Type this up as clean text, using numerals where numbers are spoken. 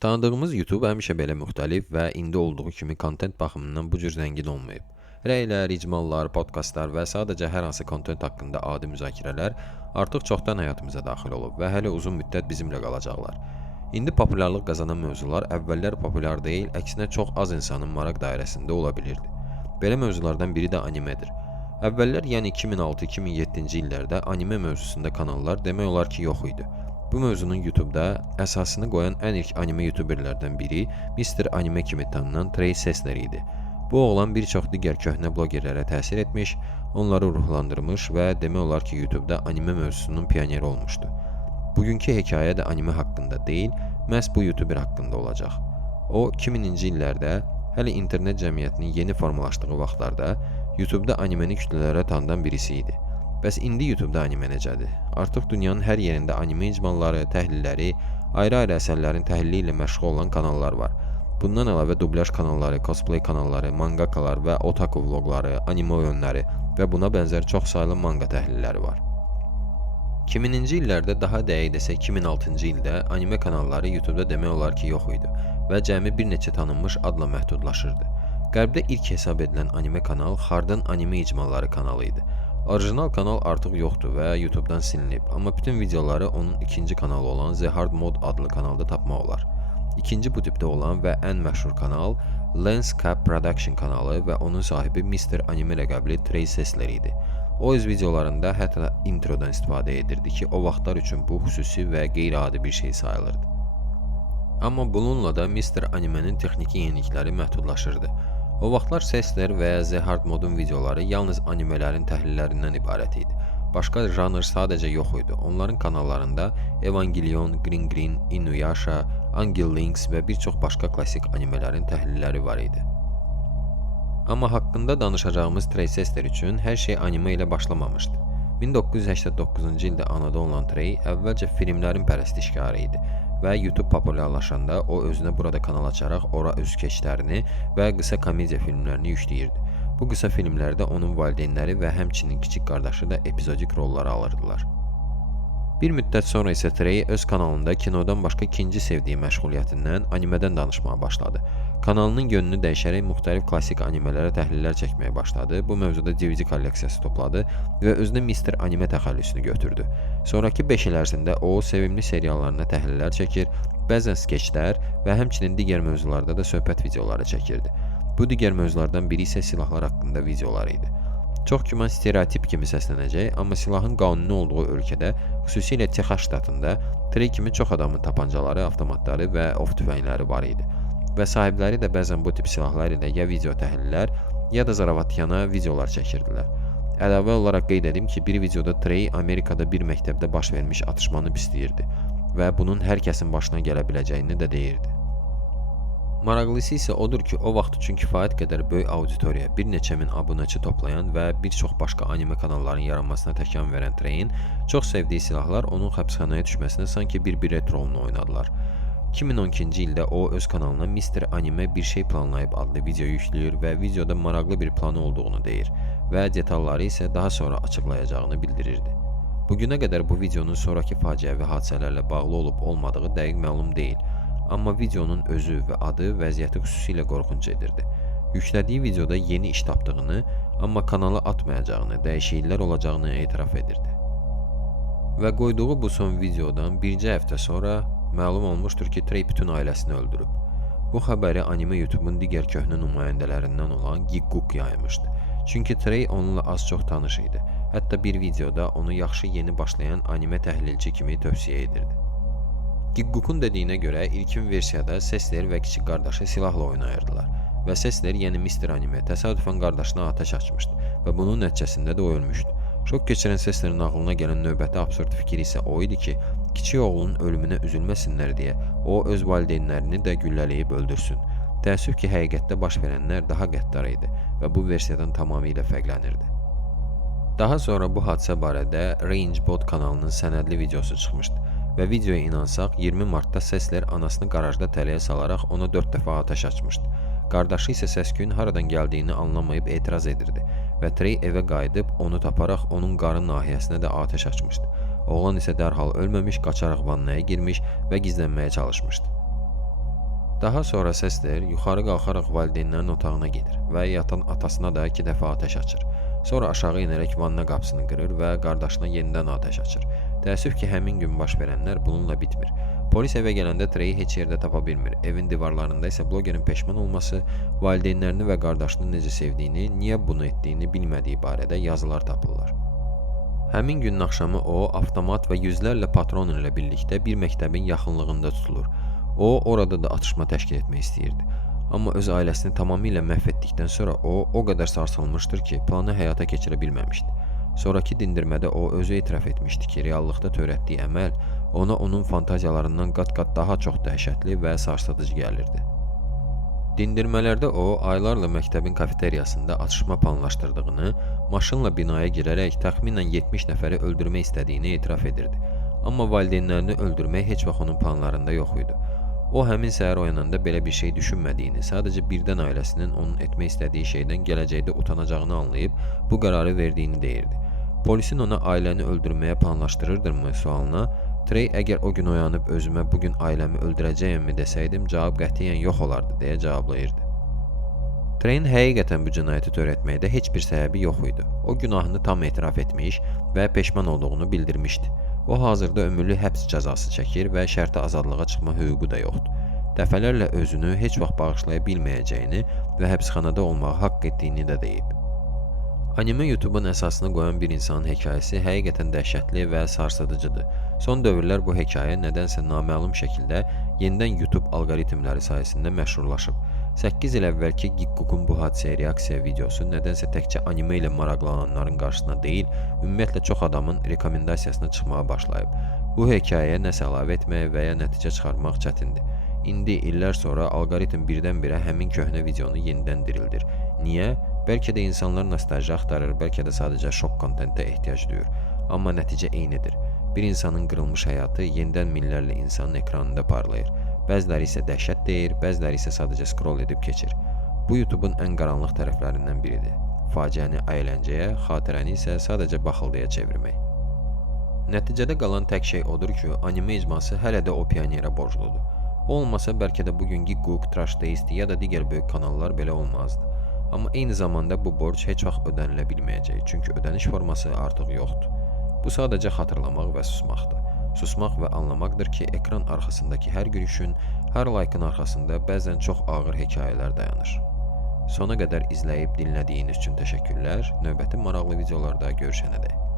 Tanıdığımız YouTube həmişə belə müxtəlif və indi olduğu kimi kontent baxımından bu cür zəngin olmayıb. Rəylər, icmallar, podkastlar və sadəcə hər hansı kontent haqqında adi müzakirələr artıq çoxdan həyatımıza daxil olub və hələ uzun müddət bizimlə qalacaqlar. İndi populyarlıq qazanan mövzular əvvəllər populyar deyil, əksinə çox az insanın maraq dairəsində ola bilirdi. Belə mövzulardan biri də animedir. Əvvəllər, yəni 2006-2007-ci illərdə anime mövzusunda kanallar demək olar ki, yox idi. Bu mövzunun YouTube-da əsasını qoyan ən ilk anime YouTuberlərdən biri Mr. Anime kimi tanınan Trey Sesler idi. Bu oğlan bir çox digər köhnə blogerlərə təsir etmiş, onları ruhlandırmış və demək olar ki, YouTube-da anime mövzusunun pioneri olmuşdu. Bugünkü hekayə də anime haqqında deyil, məhz bu YouTuber haqqında olacaq. O, 2000-ci illərdə, hələ internet cəmiyyətinin yeni formalaşdığı vaxtlarda YouTube-da animeni kütlələrə tanıdan birisi idi. Bəs indi YouTube-da anime necədir? Artıq dünyanın hər yerində anime icmalları, təhlilləri, ayrı-ayrı əsərlərin təhlili ilə məşğul olan kanallar var. Bundan əlavə dublyaj kanalları, cosplay kanalları, mangakalar və otaku vloqları, anime oyunları və buna bənzər çox saylı manga təhlilləri var. 2000-ci illərdə, daha dəqiq desək 2006-cı ildə anime kanalları YouTube-da demək olar ki, yox idi və cəmi bir neçə tanınmış adla məhdudlaşırdı. Qərbdə ilk hesab edilən anime kanal Hard'ın anime icmalları kanalı idi. Orijinal kanal artıq yoxdur və YouTube-dan silinib, amma bütün videoları onun ikinci kanalı olan The Hard Mode adlı kanalda tapmaq olar. İkinci bu tipdə olan və ən məşhur kanal Lens Cap Production kanalı və onun sahibi Mr. Anime ləqəbli Trey Sesler idi. O öz videolarında hətta introdan istifadə edirdi ki, o vaxtlar üçün bu xüsusi və qeyri-adi bir şey sayılırdı. Amma bununla da Mr. Anime'nin texniki yenilikləri məhdudlaşırdı. O vaxtlar Sesler və ya The Hard Mode-un videoları yalnız animələrin təhlillərindən ibarət idi. Başqa janr sadəcə yox idi. Onların kanallarında Evangelion, Green, Inuyasha, Angel Links və bir çox başqa klassik animələrin təhlilləri var idi. Amma haqqında danışacağımız Trey Sesler üçün hər şey anime ilə başlamamışdı. 1989-cu ildə anadan olan Trey əvvəlcə filmlərin pərəstişkarı idi və YouTube populyarlaşanda o özünə burada kanal açaraq ora öz skeçlərini və qısa komediya filmlərini yükləyirdi. Bu qısa filmlərdə onun valideynləri və həmçinin kiçik qardaşı da epizodik rollar alırdılar. Bir müddət sonra isə Trey öz kanalında kinodan başqa ikinci sevdiyi məşğuliyyətindən animedən danışmağa başladı. Kanalının yönünü dəyişərək müxtəlif klassik animelərə təhlillər çəkməyə başladı. Bu mövzuda DVD kolleksiyası topladı və özünə Mr. Anime təxəllüsünü götürdü. Sonrakı 5 il ərzində o, sevimli seriallarına təhlillər çəkir, bəzən skeçlər və həmçinin digər mövzularda da söhbət videoları çəkirdi. Bu digər mövzulardan biri isə silahlar haqqında videolar idi. Çox güman stereotip kimi səslənəcək, amma silahın qanuni olduğu ölkədə, xüsusilə Texas ştatında Trey kimi çox adamın tapancaları, avtomatları və ov tüfəngləri var idi. Və sahibləri də bəzən bu tip silahlar ilə ya video təhlillər, ya da zaravatkana videolar çəkirdilər. Əlavə olaraq qeyd edim ki, bir videoda Trey Amerikada bir məktəbdə baş vermiş atışmanı pisləyirdi və bunun hər kəsin başına gələ biləcəyini də deyirdi. Maraqlısı isə odur ki, o vaxt üçün kifayət qədər böyük auditoriya, bir neçə min abunəçi toplayan və bir çox başqa anime kanalların yaranmasına təkan verən Trey'in çox sevdiyi silahlar onun həbsxanaya düşməsinə sanki bir bilet rolunu oynadılar. 2012-ci ildə o öz kanalına Mr. Anime bir şey planlayıb adlı video yükləyir və videoda maraqlı bir planı olduğunu deyir və detalları isə daha sonra açıqlayacağını bildirirdi. Bugünə qədər bu videonun sonraki faciəvi hadisələrlə bağlı olub-olmadığı dəqiq məlum deyil. Amma videonun özü və adı vəziyyəti xüsusilə qorxunc edirdi. Yüklədiyi videoda yeni iş tapdığını, amma kanala atmayacağını, dəyişikliklər olacağını etiraf edirdi. Və qoyduğu bu son videodan bircə həftə sonra məlum olmuşdur ki, Trey bütün ailəsini öldürüb. Bu xəbəri anime YouTube-un digər köhnə nümayəndələrindən olan Gigguk yaymışdı. Çünki Trey onunla az çox tanış idi. Hətta bir videoda onu yaxşı yeni başlayan anime təhlilçi kimi tövsiyə edirdi. Gigguk'un dediyinə görə ilkin versiyada Sesler və kiçik qardaşı silahla oynayırdılar və Sesler, yəni Mr. Anime, təsadüfən qardaşına atəş açmışdı və bunun nəticəsində də o ölmüşdü. Şok keçirən Seslerin ağlına gələn növbəti absurd fikir isə o idi ki, kiçik oğlunun ölümünə üzülməsinlər deyə o öz valideynlərini də güllələyib öldürsün. Təəssüf ki, həqiqətdə baş verənlər daha qəddar idi və bu versiyadan tamamilə fərqlənirdi. Daha sonra bu hadisə barədə Range Bot kanalının sənədli videosu çıxmışdı və videoya inansaq 20 martda Sesler anasını qarajda tələyə salaraq ona 4 dəfə atəş açmışdı. Qardaşı isə səs-küyün haradan gəldiyini anlamayıb etiraz edirdi və Trey evə qayıdıb onu taparaq onun qarın nahiyəsinə də atəş açmışdı. Oğlan isə dərhal ölməmiş, qaçaraq vannaya girmiş və gizlənməyə çalışmışdı. Daha sonra səslər yuxarı qalxaraq valideynlərin otağına gedir və yatan atasına da 2 dəfə atəş açır. Sonra aşağı enərək vanna qapısını qırır və qardaşına yenidən atəş açır. Təəssüf ki, həmin gün baş verənlər bununla bitmir. Polis evə gələndə Treyi heç yerdə tapa bilmir. Evin divarlarında isə blogerin peşman olması, valideynlərini və qardaşını necə sevdiyini, niyə bunu etdiyini bilmədiyi barədə yazılar tapırlar. Həmin günün axşamı o, avtomat və yüzlərlə patron ilə birlikdə bir məktəbin yaxınlığında tutulur. O, orada da atışma təşkil etmək istəyirdi. Amma öz ailəsini tamamilə məhv etdikdən sonra o qədər sarsılmışdır ki, planı həyata keçirə bilməmişdi. Sonrakı dindirmədə o özü etiraf etmişdi ki, reallıqda törətdiyi əməl ona onun fantaziyalarından qat-qat daha çox dəhşətli və sarsıdıcı gəlirdi. Dindirmələrdə o, aylarla məktəbin kafeteriyasında atışma planlaşdırdığını, maşınla binaya girərək təxminən 70 nəfəri öldürmək istədiyini etiraf edirdi. Amma valideynlərini öldürmək heç vaxt onun planlarında yox idi. O, həmin səhər oyananda belə bir şey düşünmədiyini, sadəcə birdən ailəsinin onun etmək istədiyi şeydən gələcəkdə utanacağını anlayıb, bu qərarı verdiyini deyirdi. Polisin ona ailəni öldürməyə planlaşdırırdırmı sualına, Trey əgər o gün oyanıb özümə bugün ailəmi öldürəcəyəmmi desəydim, cavab qətiyyən yox olardı, deyə cavablayırdı. Treyin həqiqətən bu cinayəti törətməkdə heç bir səbəbi yox idi. O, günahını tam etiraf etmiş və peşman olduğunu bildirmişdi. O, hazırda ömürlük həbs cəzası çəkir və şərti azadlığa çıxma hüququ da yoxdur. Dəfələrlə özünü heç vaxt bağışlaya bilməyəcəyini və həbsxanada olmağı haqq etdiyini də deyib. Anime YouTube-un əsasını qoyan bir insanın hekayəsi həqiqətən dəhşətli və sarsıdıcıdır. Son dövrlər bu hekayə nədənsə naməlum şəkildə yenidən YouTube alqoritmləri sayəsində məşhurlaşıb. 8 il əvvəlki Gigguk'un bu hadisəyə reaksiya videosu nədənsə təkcə anime ilə maraqlananların qarşısına deyil, ümumiyyətlə çox adamın rekomendasiyasına çıxmağa başlayıb. Bu hekayəyə nəsə əlavə etmək və ya nəticə çıxarmaq çətindir. İndi, illər sonra alqoritm birdən-birə həmin köhnə videonu yenidən dirildir. Niyə? Bəlkə də insanlar nostalji axtarır, bəlkə də sadəcə şok kontentə ehtiyac duyur. Amma nəticə eynidir. Bir insanın qırılmış həyatı yenidən minlərlə insanın ekranında parlayır. Bəziləri isə dəhşət deyir, bəziləri isə sadəcə scroll edib keçir. Bu YouTube-un ən qaranlıq tərəflərindən biridir. Faciəni əyləncəyə, xatirəni isə sadəcə baxıldıya çevirmək. Nəticədə qalan tək şey odur ki, anime icması hələ də o pionerə borcludur. Olmasa bəlkə də bugün Gigguk, Trash Taste ya da digər böyük kanallar belə olmazdı. Amma eyni zamanda bu borc heç vaxt ödənilə bilməyəcək, çünki ödəniş forması artıq yoxdur. Bu sadəcə xatırlamaq və susmaqdır. Susmaq və anlamaqdır ki, ekran arxasındakı hər gülüşün, hər laykın arxasında bəzən çox ağır hekayələr dayanır. Sona qədər izləyib dinlədiyiniz üçün təşəkkürlər. Növbəti maraqlı videolarda görüşənədək.